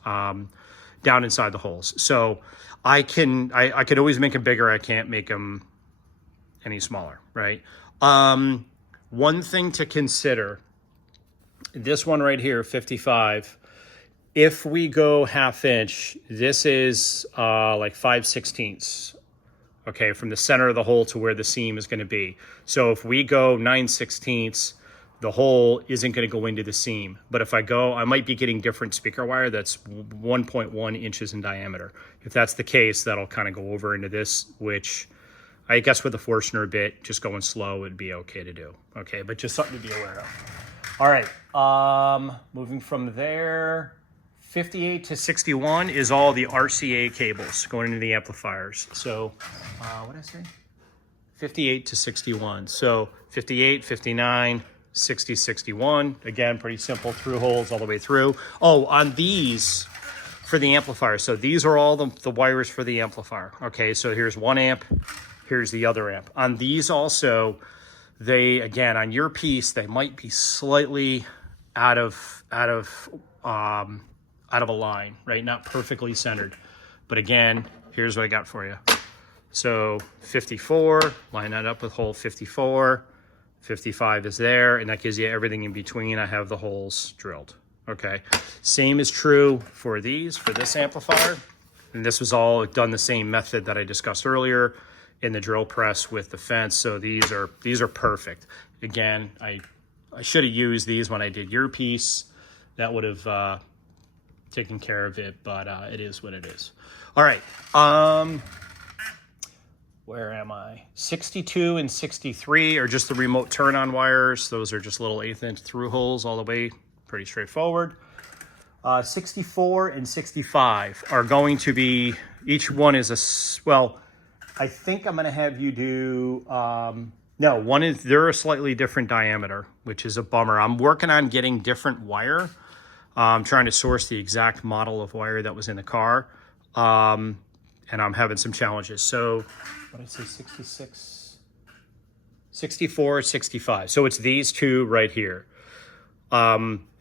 down inside the holes. So I could always make them bigger. I can't make them any smaller, right? One thing to consider, this one right here, 55, if we go ½ inch, this is like 5/16, okay, from the center of the hole to where the seam is gonna be. So if we go 9/16, the hole isn't gonna go into the seam. But if I go, I might be getting different speaker wire that's 1.1 inches in diameter. If that's the case, that'll kind of go over into this, which I guess with a Forstner bit, just going slow would be okay to do. Okay, but just something to be aware of. All right, moving from there, 58 to 61 is all the RCA cables going into the amplifiers. So, what did I say? 58 to 61. So 58, 59, 60, 61. Again, pretty simple through holes all the way through. Oh, on these for the amplifier. So these are all the wires for the amplifier. Okay, so here's 1 amp. Here's the other amp. On these also, they, again, on your piece, they might be slightly out of a line, right? Not perfectly centered. But again, here's what I got for you. So 54, line that up with hole 54. 55 is there, and that gives you everything in between. I have the holes drilled, okay? Same is true for these, for this amplifier. And this was all done the same method that I discussed earlier in the drill press with the fence. So these are perfect. Again, I should have used these when I did your piece. That would have taken care of it, but it is what it is. All right, where am I? 62 and 63 are just the remote turn-on wires. Those are just little 1/8 inch through holes all the way, pretty straightforward. 64 and 65 are going to be, each one is well, I think I'm gonna have you do, no, they're a slightly different diameter, which is a bummer. I'm working on getting different wire. I'm trying to source the exact model of wire that was in the car. And I'm having some challenges. So, what did I say, 66, 64, 65. So it's these two right here.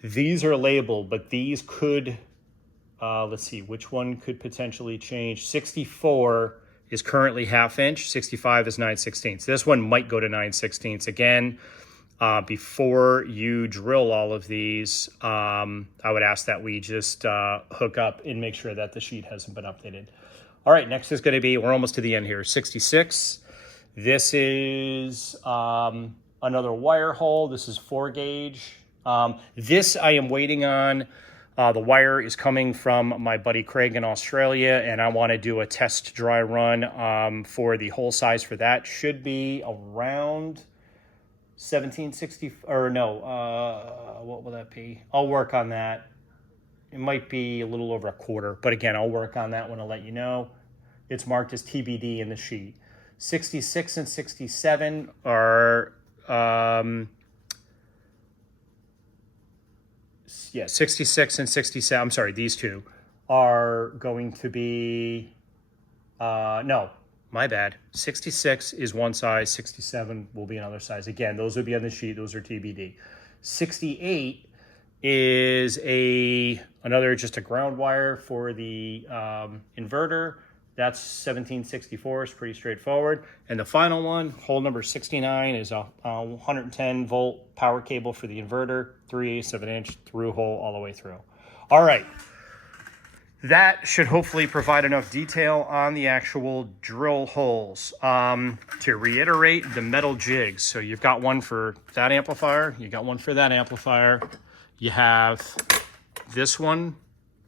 These are labeled, but these could, let's see, which one could potentially change? 64 is currently ½ inch, 65 is 9/16. This one might go to 9/16. Again, before you drill all of these, I would ask that we just hook up and make sure that the sheet hasn't been updated. All right, next is gonna be, we're almost to the end here, 66. This is another wire hole. This is 4 gauge. This I am waiting on. The wire is coming from my buddy Craig in Australia, and I wanna do a test dry run for the hole size for that. Should be around 1760, or no, what will that be? I'll work on that. It might be a little over 1/4, but again, I'll work on that one. I'll let you know. It's marked as TBD in the sheet. 66 and 67 are, 66 and 67, I'm sorry, these two are going to be, no, my bad. 66 is one size, 67 will be another size. Again, those would be on the sheet, those are TBD. 68 is another just a ground wire for the inverter. That's 1764, it's pretty straightforward. And the final one, hole number 69, is a 110 volt power cable for the inverter, 3/8 of an inch through hole all the way through. All right, that should hopefully provide enough detail on the actual drill holes. To reiterate, the metal jigs. So you've got one for that amplifier, you got one for that amplifier, you have this one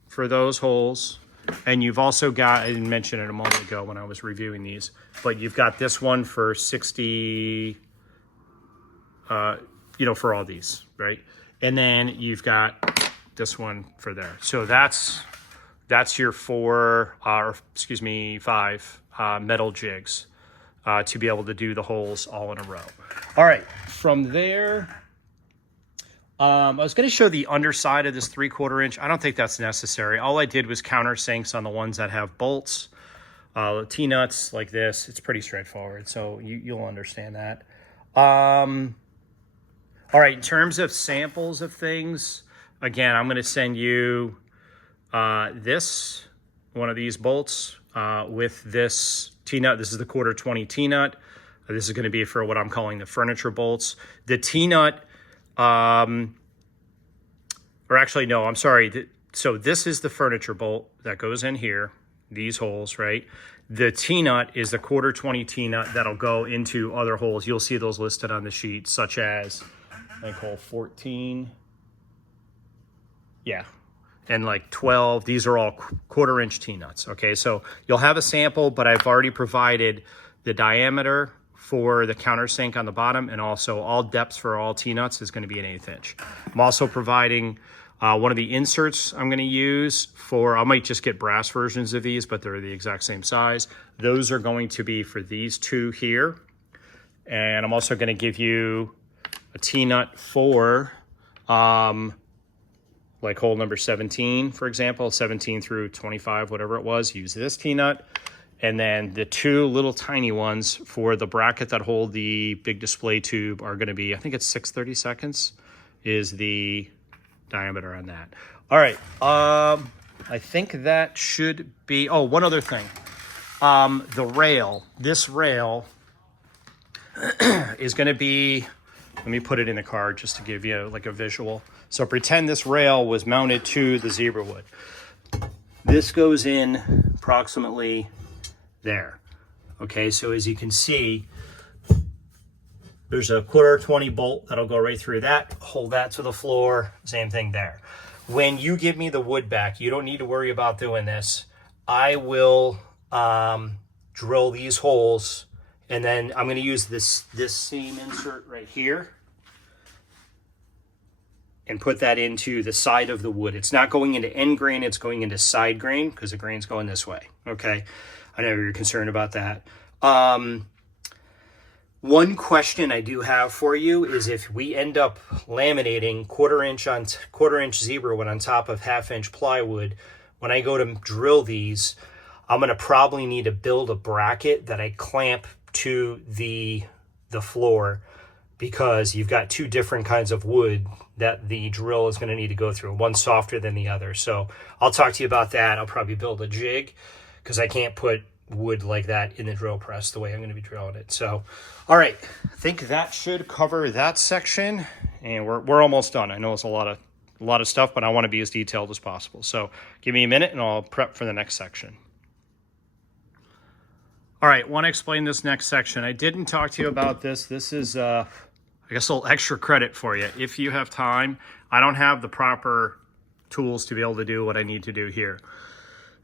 for those holes, and you've also got, I didn't mention it a moment ago when I was reviewing these, but you've got this one for 60, for all these, right? And then you've got this one for there. So that's your five metal jigs to be able to do the holes all in a row. All right, from there, I was going to show the underside of this 3/4 inch. I don't think that's necessary. All I did was countersinks on the ones that have bolts, T-nuts like this. It's pretty straightforward, so you'll understand that. All right, in terms of samples of things, again, I'm going to send you one of these bolts with this T-nut. This is the 1/4 T-nut. This is going to be for what I'm calling the furniture bolts. The T-nut, or actually, no, I'm sorry. So this is the furniture bolt that goes in here, these holes, right? The T-nut is the 1/4 T-nut that'll go into other holes. You'll see those listed on the sheet, such as like hole 14. Yeah. And like 12, these are all 1/4 inch T-nuts. Okay, so you'll have a sample, but I've already provided the diameter for the countersink on the bottom, and also all depths for all T-nuts is going to be an 1/8 inch. I'm also providing one of the inserts I'm going to use for, I might just get brass versions of these, but they're the exact same size. Those are going to be for these two here. And I'm also going to give you a T-nut for like hole number 17, for example, 17 through 25, whatever it was, use this T-nut. And then the two little tiny ones for the bracket that hold the big display tube are going to be, I think it's 6/32 is the diameter on that. All right, I think that should be, oh, one other thing. The rail, this rail is going to be, let me put it in the card just to give you like a visual. So pretend this rail was mounted to the zebra wood. This goes in approximately there. Okay, so as you can see, there's a 1/4 bolt that'll go right through that, hold that to the floor, same thing there. When you give me the wood back, you don't need to worry about doing this. I will drill these holes, and then I'm going to use this seam insert right here and put that into the side of the wood. It's not going into end grain, it's going into side grain because the grain's going this way, okay? I know you're concerned about that. One question I do have for you is if we end up laminating 1/4 inch on 1/4 inch zebra wood on top of 1/2 inch plywood, when I go to drill these, I'm gonna probably need to build a bracket that I clamp to the floor, because you've got two different kinds of wood that the drill is going to need to go through. One softer than the other. So I'll talk to you about that. I'll probably build a jig because I can't put wood like that in the drill press the way I'm going to be drilling it. So, all right, I think that should cover that section, and we're almost done. I know it's a lot of stuff, but I want to be as detailed as possible. So give me a minute and I'll prep for the next section. All right, want to explain this next section. I didn't talk to you about this. This is, I guess, a little extra credit for you. If you have time, I don't have the proper tools to be able to do what I need to do here.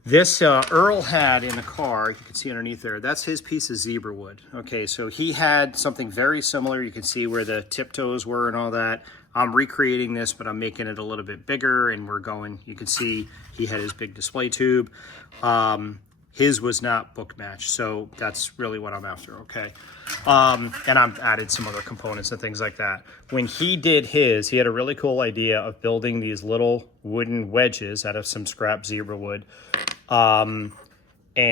This Earl had in the car, you can see underneath there, that's his piece of zebra wood. Okay, so he had something very similar. You can see where the tiptoes were and all that. I'm recreating this, but I'm making it a little bit bigger, and we're going, you can see he had his big display tube. His was not book matched, so that's really what I'm after, okay? And I've added some other components and things like that. When he did his, he had a really cool idea of building these little wooden wedges out of some scrap zebra wood. And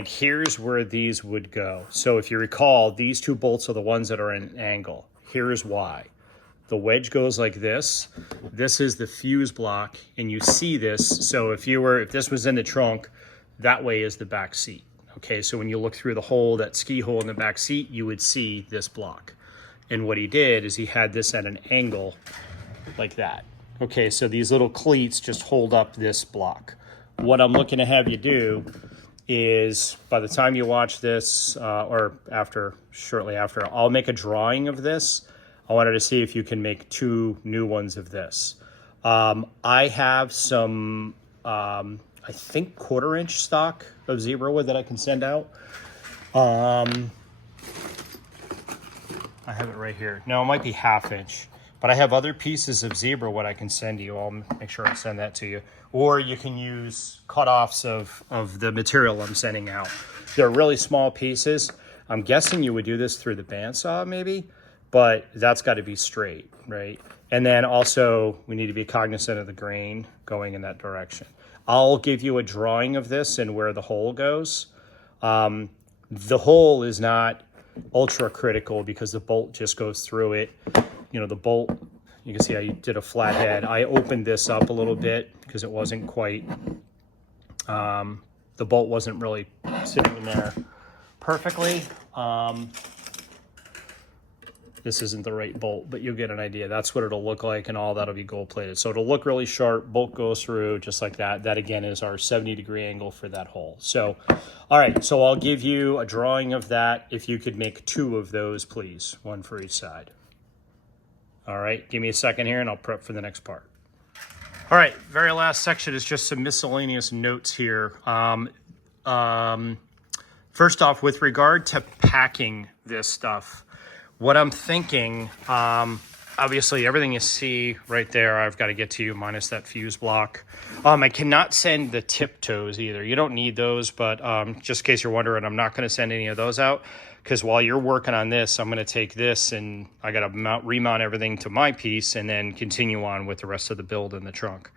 here's where these would go. So if you recall, these two bolts are the ones that are in an angle. Here's why. The wedge goes like this. This is the fuse block, and you see this. So if this was in the trunk, that way is the back seat. Okay, so when you look through the hole, that ski hole in the back seat, you would see this block. And what he did is he had this at an angle like that. Okay, so these little cleats just hold up this block. What I'm looking to have you do is, by the time you watch this, or shortly after, I'll make a drawing of this. I wanted to see if you can make 2 new ones of this. I have some, I think 1/4 inch stock of zebra wood that I can send out. I have it right here. No, it might be 1/2 inch, but I have other pieces of zebra wood I can send you. I'll make sure I send that to you. Or you can use cutoffs of the material I'm sending out. They're really small pieces. I'm guessing you would do this through the bandsaw maybe, but that's got to be straight, right? And then also we need to be cognizant of the grain going in that direction. I'll give you a drawing of this and where the hole goes. The hole is not ultra critical because the bolt just goes through it. You know, the bolt, you can see I did a flat head. I opened this up a little bit because it wasn't quite, the bolt wasn't really sitting in there perfectly. This isn't the right bolt, but you'll get an idea. That's what it'll look like, and all that'll be gold plated. So it'll look really sharp, bolt goes through just like that. That again is our 70-degree angle for that hole. So, all right, so I'll give you a drawing of that. If you could make 2 of those, please, 1 for each side. All right, give me a second here and I'll prep for the next part. All right, very last section is just some miscellaneous notes here. First off, with regard to packing this stuff, what I'm thinking, obviously everything you see right there, I've got to get to you minus that fuse block. I cannot send the tip toes either. You don't need those, but just in case you're wondering, I'm not going to send any of those out because while you're working on this, I'm going to take this and I got to remount everything to my piece and then continue on with the rest of the build in the trunk.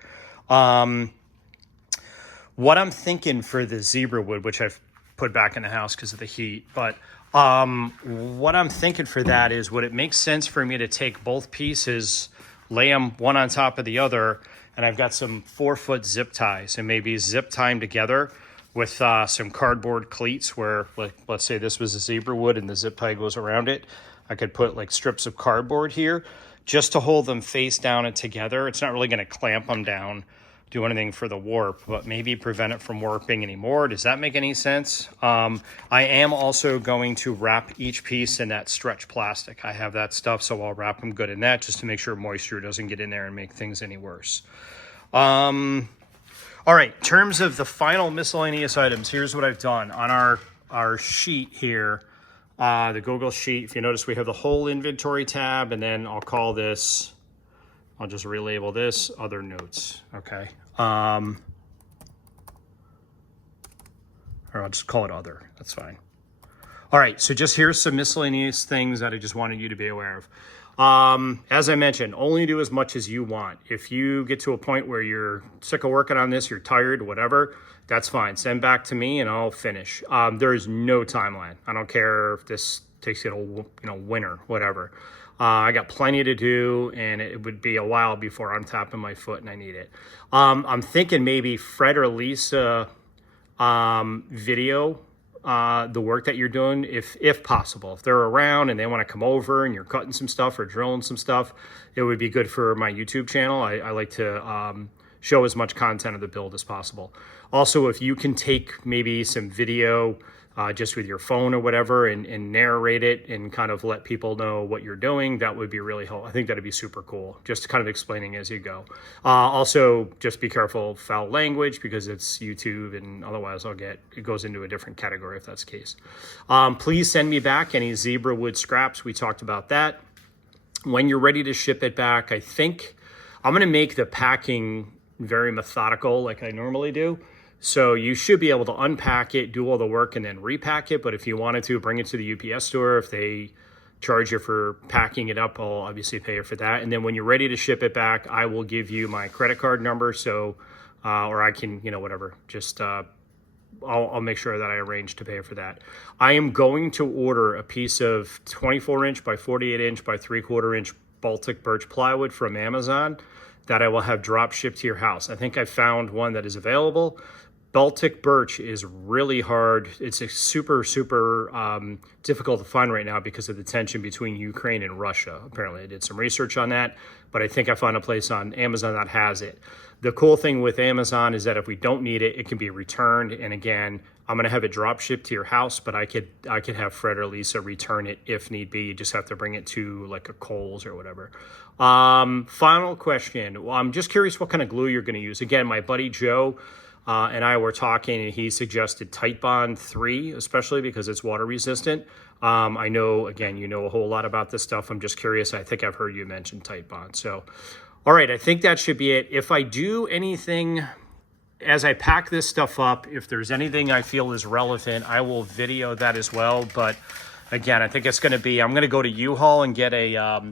What I'm thinking for the zebra wood, which I've put back in the house because of the heat, but what I'm thinking for that is, would it make sense for me to take both pieces, lay them one on top of the other, and I've got some 4-foot zip ties and maybe zip tie them together with some cardboard cleats where, like, let's say this was a zebra wood and the zip tie goes around it. I could put like strips of cardboard here just to hold them face down and together. It's not really going to clamp them down, do anything for the warp, but maybe prevent it from warping anymore. Does that make any sense? I am also going to wrap each piece in that stretch plastic. I have that stuff, so I'll wrap them good in that just to make sure moisture doesn't get in there and make things any worse. All right, in terms of the final miscellaneous items, here's what I've done. On our sheet here, the Google sheet, if you notice, we have the whole inventory tab, and then I'll call this, I'll just relabel this other notes, okay? Or I'll just call it other, that's fine. All right, so just here's some miscellaneous things that I just wanted you to be aware of. As I mentioned, only do as much as you want. If you get to a point where you're sick of working on this, you're tired, whatever, that's fine. Send back to me and I'll finish. There is no timeline. I don't care if this takes you to, winter, whatever. I got plenty to do, and it would be a while before I'm tapping my foot and I need it. I'm thinking maybe Fred or Lisa video the work that you're doing, if possible. If they're around and they want to come over and you're cutting some stuff or drilling some stuff, it would be good for my YouTube channel. I like to show as much content of the build as possible. Also, if you can take maybe some video just with your phone or whatever and narrate it and kind of let people know what you're doing, that would be really helpful. I think that'd be super cool, just kind of explaining as you go. Also, just be careful of foul language because it's YouTube, and otherwise it goes into a different category if that's the case. Please send me back any zebra wood scraps. We talked about that. When you're ready to ship it back, I think I'm going to make the packing very methodical like I normally do. So you should be able to unpack it, do all the work, and then repack it. But if you wanted to, bring it to the UPS store. If they charge you for packing it up, I'll obviously pay you for that. And then when you're ready to ship it back, I will give you my credit card number. So, or I can, whatever, just I'll make sure that I arrange to pay for that. I am going to order a piece of 24-inch by 48-inch by 3/4-inch Baltic birch plywood from Amazon that I will have drop shipped to your house. I think I found one that is available. Baltic birch is really hard. It's a super difficult to find right now because of the tension between Ukraine and Russia. Apparently I did some research on that, but I think I found a place on Amazon that has it. The cool thing with Amazon is that if we don't need it, it can be returned. And again, I'm gonna have it drop shipped to your house, but I could have Fred or Lisa return it if need be. You just have to bring it to like a Kohl's or whatever. Final question. Well, I'm just curious what kind of glue you're gonna use. Again, my buddy Joe and I were talking, and he suggested Tite Bond 3, especially because it's water resistant. I know, again, you know a whole lot about this stuff. I'm just curious. I think I've heard you mention Tite Bond. So, all right, I think that should be it. If I do anything, as I pack this stuff up, if there's anything I feel is relevant, I will video that as well. But again, I think it's going to be, I'm going to go to U-Haul and get a,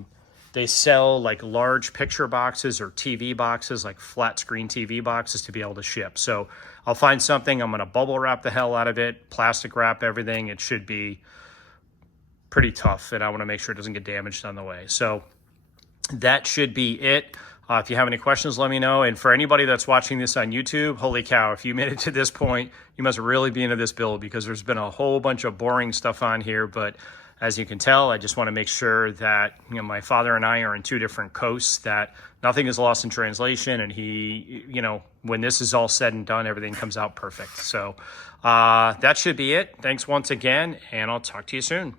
they sell like large picture boxes or TV boxes, like flat screen TV boxes to be able to ship. So I'll find something, I'm going to bubble wrap the hell out of it, plastic wrap everything. It should be pretty tough, and I want to make sure it doesn't get damaged on the way. So that should be it. If you have any questions, let me know. And for anybody that's watching this on YouTube, holy cow, if you made it to this point, you must really be into this build, because there's been a whole bunch of boring stuff on here. But as you can tell, I just want to make sure that, you know, my father and I are in two different coasts, that nothing is lost in translation. And he, you know, when this is all said and done, everything comes out perfect. So that should be it. Thanks once again, and I'll talk to you soon.